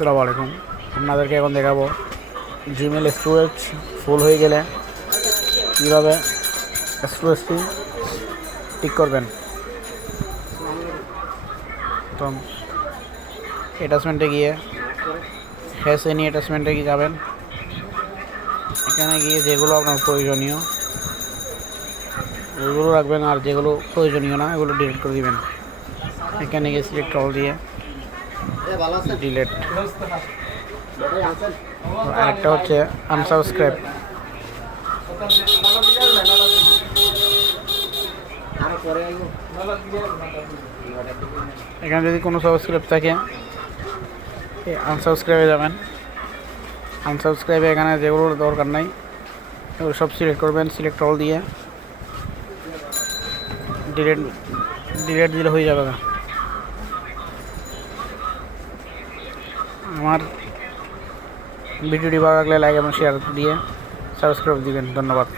আসসালামু আলাইকুম। আপনাদেরকে এখন দেখাবো জিমেল স্টোরেজ ফুল হয়ে গেলে কীভাবে স্টোরেজটি ঠিক করবেন। তো অ্যাটাচমেন্টে গিয়ে হ্যাশ এনি অ্যাটাচমেন্টে গিয়ে যাবেন। এখানে গিয়ে যেগুলো আপনার প্রয়োজনীয় ওইগুলো রাখবেন, আর যেগুলো প্রয়োজনীয় না এগুলো ডিলিট করে দিবেন। এখানে গিয়ে সিলেক্ট অল দিয়ে ডিলিট। আরেকটা হচ্ছে আনসাবস্ক্রাইব। এখানে যদি কোনো সাবস্ক্রাইব থাকে আনসাবস্ক্রাইবে যাবেন। আনসাবস্ক্রাইবে এখানে যেগুলোর দরকার নাই এগুলো সব সিলেক্ট করবেন, সিলেক্ট অল দিয়ে ডিলিট দিলে হয়ে যাবে। আমার ভিডিওটি ভালো লাগলে লাইক এবং শেয়ার দিয়ে সাবস্ক্রাইব দিবেন। ধন্যবাদ।